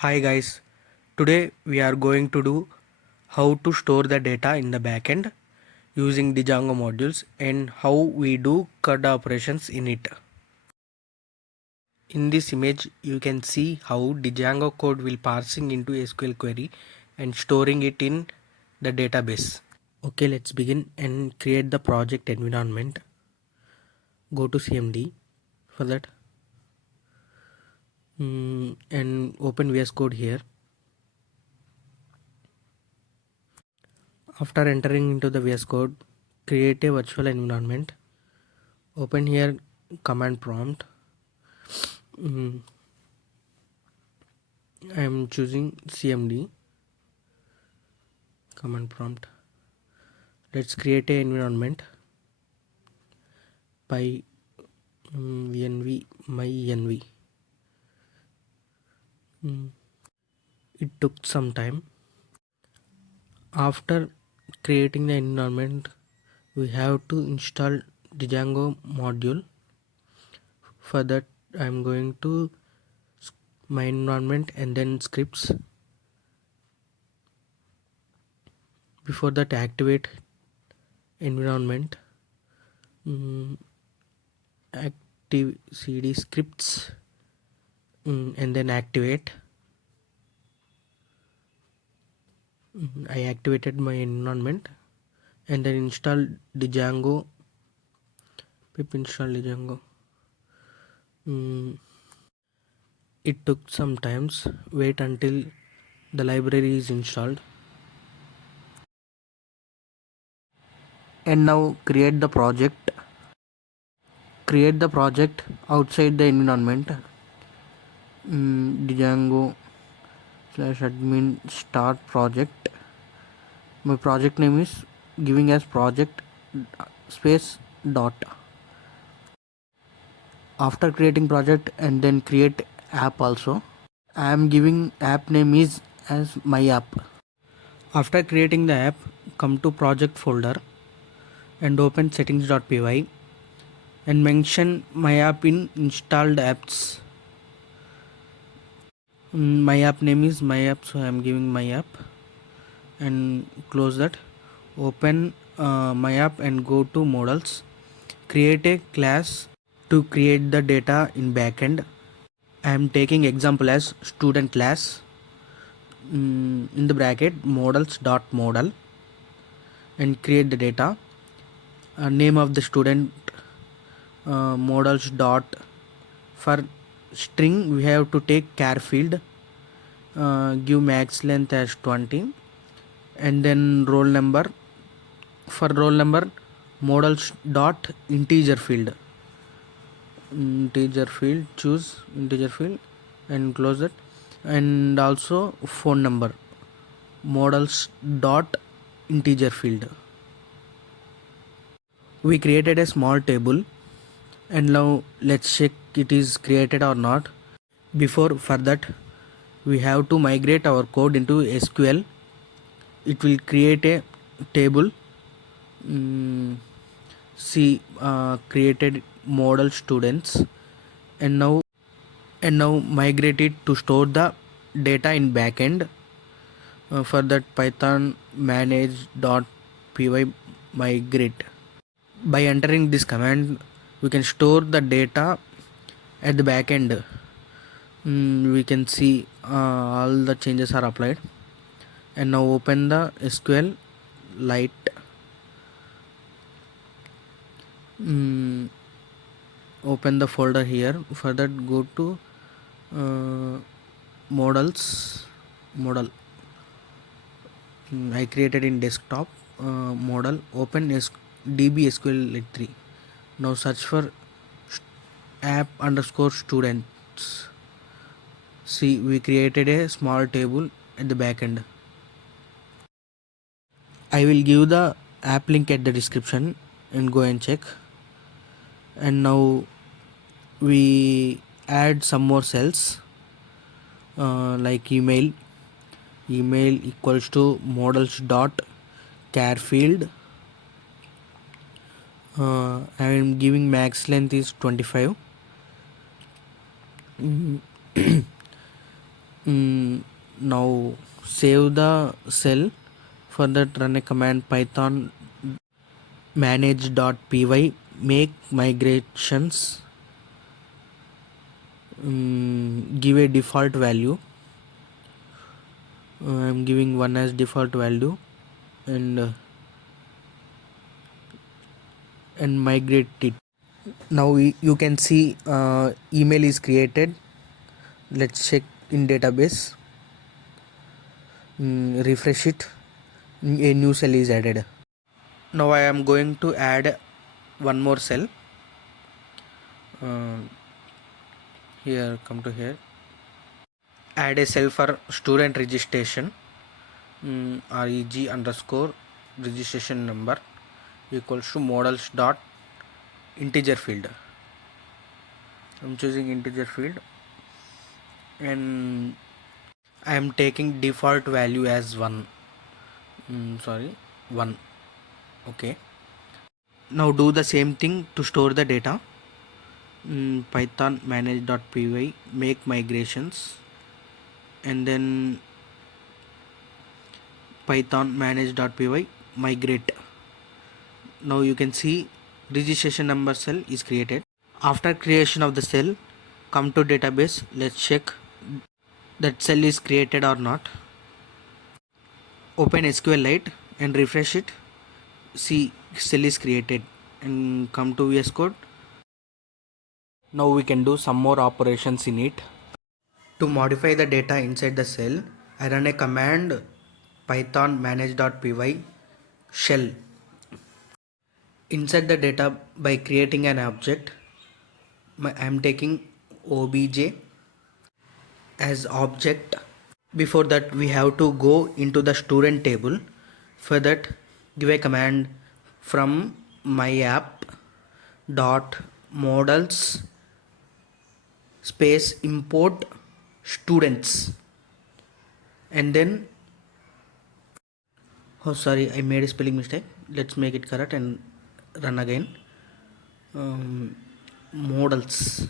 Hi guys, today we are going to do how to store the data in the backend using the Django modules and how we do CRUD operations in it. In this image you can see how the Django code will parsing into SQL query and storing it in the database. Okay, let's begin and create the project environment. Go to CMD for that and open VS Code here. After entering into the VS Code, create a virtual environment. Open here command prompt. I am choosing CMD command prompt. Let's create a environment by env my env. It took some time. After creating the environment, we have to install the Django module. For that, I am going to my environment and then scripts. Before that, activate environment, active cd scripts, and then activate. I activated my environment and then install the Django. Pip install the Django. It took some times. Wait until the library is installed. And now create the project. Create the project outside the environment. Django /admin start project. My project name is giving as project space dot. After creating project and then create app also, I am giving app name is as my app. After creating the app, come to project folder and open settings.py and mention my app in installed apps. My app name is my app, so I am giving my app and close that. Open my app and go to models. Create a class to create the data in backend. I am taking example as student class. In the bracket models.model and create the data. Name of the student models dot. For string we have to take char field, give max length as 20 and then roll number. For roll number, models dot integer field, choose integer field and close it. And also phone number, models dot integer field. We created a small table and now let's check it is created or not. Before for that we have to migrate our code into SQL. It will create a table. See created model students and now migrate it to store the data in backend. For that python manage.py migrate. By entering this command we can store the data at the backend. We can see all the changes are applied. And now open the SQL Lite. Open the folder here. For that go to model. I created in desktop model. Open db SQL Lite 3. Now search for app underscore students. See, we created a small table at the backend. I will give the app link at the description and go and check. And now we add some more cells like email equals to models dot char field. I am giving max length is 25. Now save the cell. For that, run a command python manage.py, make migrations, give a default value. I'm giving 1 as default value, and migrate it. Now you can see email is created. Let's check in database. Refresh it. A new cell is added. Now I am going to add one more cell. Here, come to here. Add a cell for student registration. Reg underscore registration number equals to models dot integer field. I'm choosing integer field, and I am taking default value as 1. 1. Okay. Now do the same thing to store the data. Python manage.py, make migrations, and then python manage.py, migrate. Now you can see registration number cell is created. After creation of the cell, come to database. Let's check that cell is created or not. Open SQLite and refresh it. See, cell is created, and come to VS Code. Now we can do some more operations in it. To modify the data inside the cell, I run a command python manage.py shell. Inside the data, by creating an object, I am taking obj as object. Before that, we have to go into the student table. For that, give a command from myapp dot models space import students, and then I made a spelling mistake. Let's make it correct and run again. Models.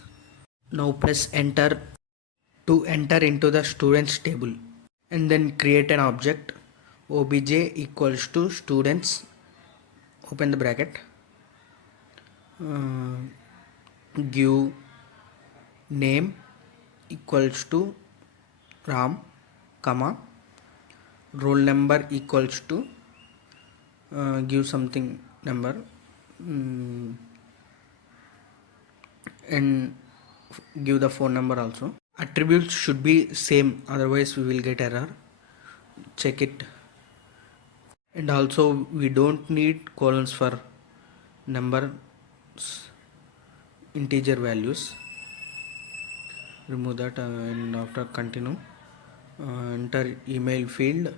Now press enter to enter into the students table, and then create an object obj equals to students, open the bracket, give name equals to Ram, comma, roll number equals to give something number, and give the phone number also. Attributes should be same, otherwise we will get error. Check it. And also we don't need colons for numbers, integer values. Remove that, and after continue, enter email field.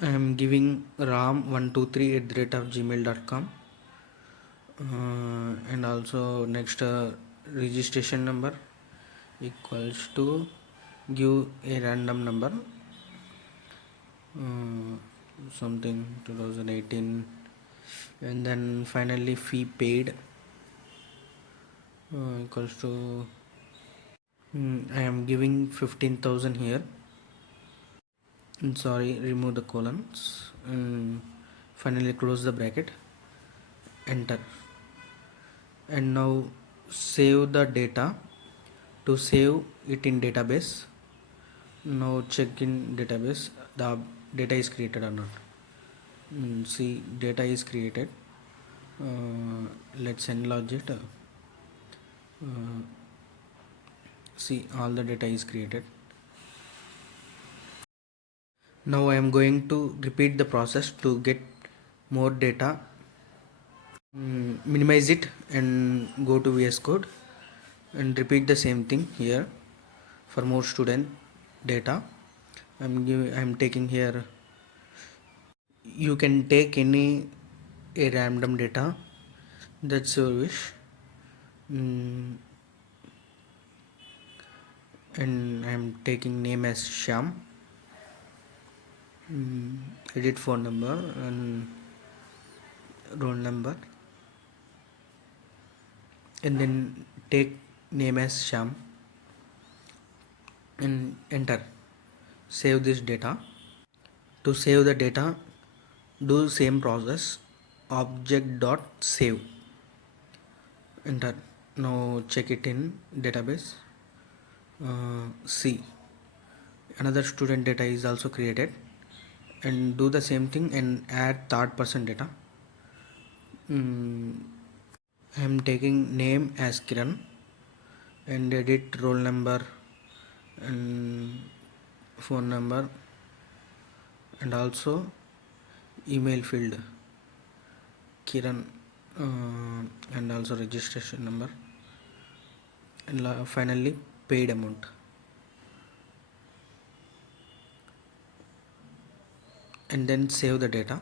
I am giving ram123@gmail.com, and also next registration number equals to give a random number, something 2018, and then finally fee paid equals to I am giving 15,000 here. Remove the colons, and finally close the bracket, enter, and now save the data. To save it in database, now check in database the data is created or not. See, data is created. Let's enlarge it. See, all the data is created. Now I am going to repeat the process to get more data. Minimize it and go to VS Code and repeat the same thing here for more student data. I'm taking here. You can take any a random data, that's your wish. And I'm taking name as Sham. Edit phone number and roll number, and then take name as Sham. and enter. Save this data. To save the data, do same process, object.save. Enter. Now check it in database. See, another student data is also created, and do the same thing and add third person data. I am taking name as Kiran and edit roll number and phone number and also email field Kiran, and also registration number, and finally paid amount. And then save the data.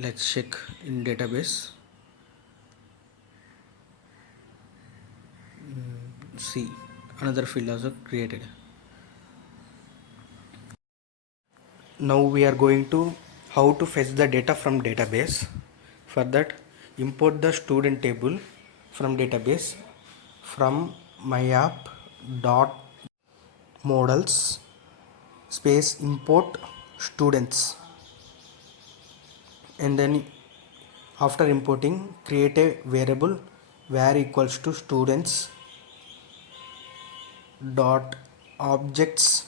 Let's check in database. See, another field also created. Now we are going to how to fetch the data from database. For that, import the student table from database from myapp dot models space import students, and then after importing create a variable var equals to students dot objects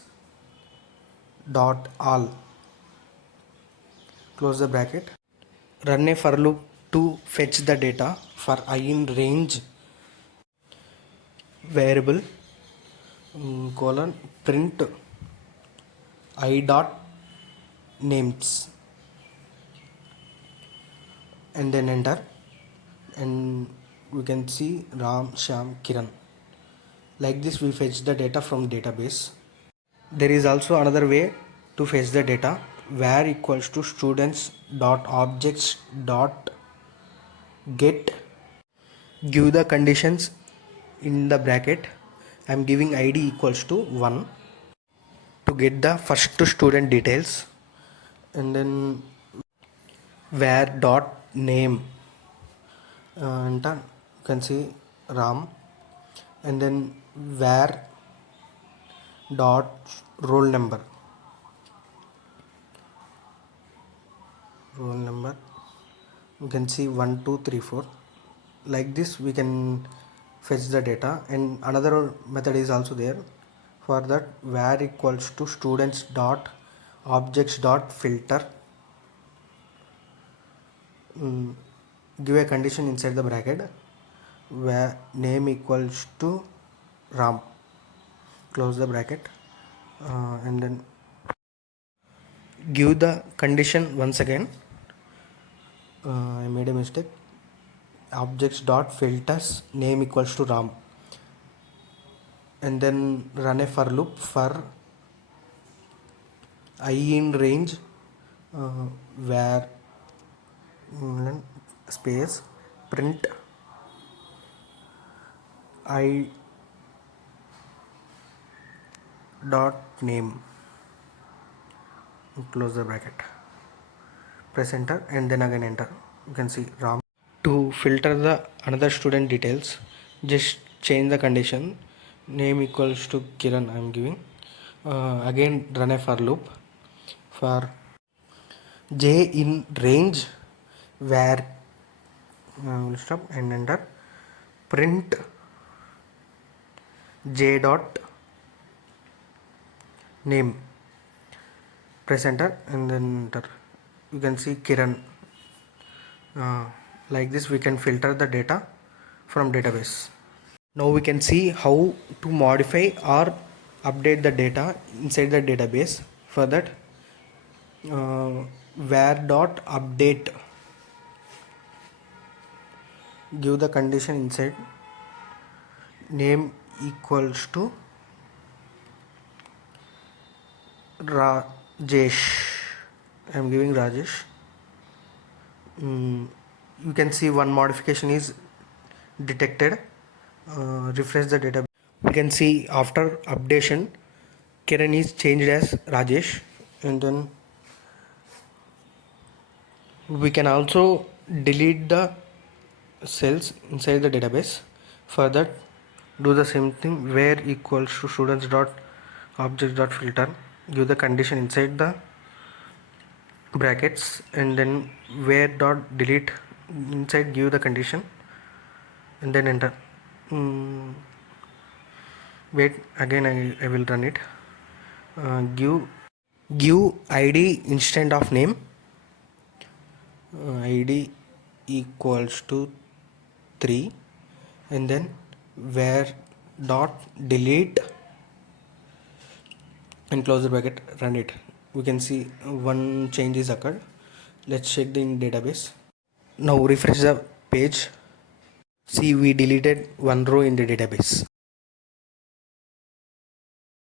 dot all, close the bracket. Run a for loop to fetch the data for I in range variable colon print I dot names, and then enter, and we can see Ram, Sham, Kiran. Like this we fetch the data from database. There is also another way to fetch the data, var equals to students dot objects dot get, give the conditions in the bracket. I am giving id equals to 1 to get the first student details, and then var dot name, and you can see Ram, and then var dot roll number, you can see 1 2 3 4. Like this we can fetch the data, and another method is also there. For that, var equals to students dot objects dot filter, give a condition inside the bracket where name equals to Ram, close the bracket, and then give the condition once again. I made a mistake. Objects dot filters name equals to Ram, and then run a for loop for I in range where space print I dot name, close the bracket, press enter, and then again enter. You can see Ram. To filter the another student details, just change the condition, name equals to Kiran I am giving, again run a for loop for j in range where will stop and enter, print j dot name, press enter, and then enter. You can see Kiran. Like this we can filter the data from database. Now we can see how to modify or update the data inside the database. For that, var dot update, give the condition inside name equals to Rajesh. I am giving Rajesh. You can see one modification is detected. Refresh the database. We can see after updation Kiran is changed as Rajesh, and then we can also delete the cells inside the database. For that, Do the same thing, where equals to students dot object dot filter, give the condition inside the brackets, and then where dot delete, inside give the condition, and then enter. Wait, again I will run it. Give id instead of name, id equals to 3, and then where dot delete, and close the bracket, run it. We can see one change is occurred. Let's check the in database. Now refresh the page. See, we deleted one row in the database.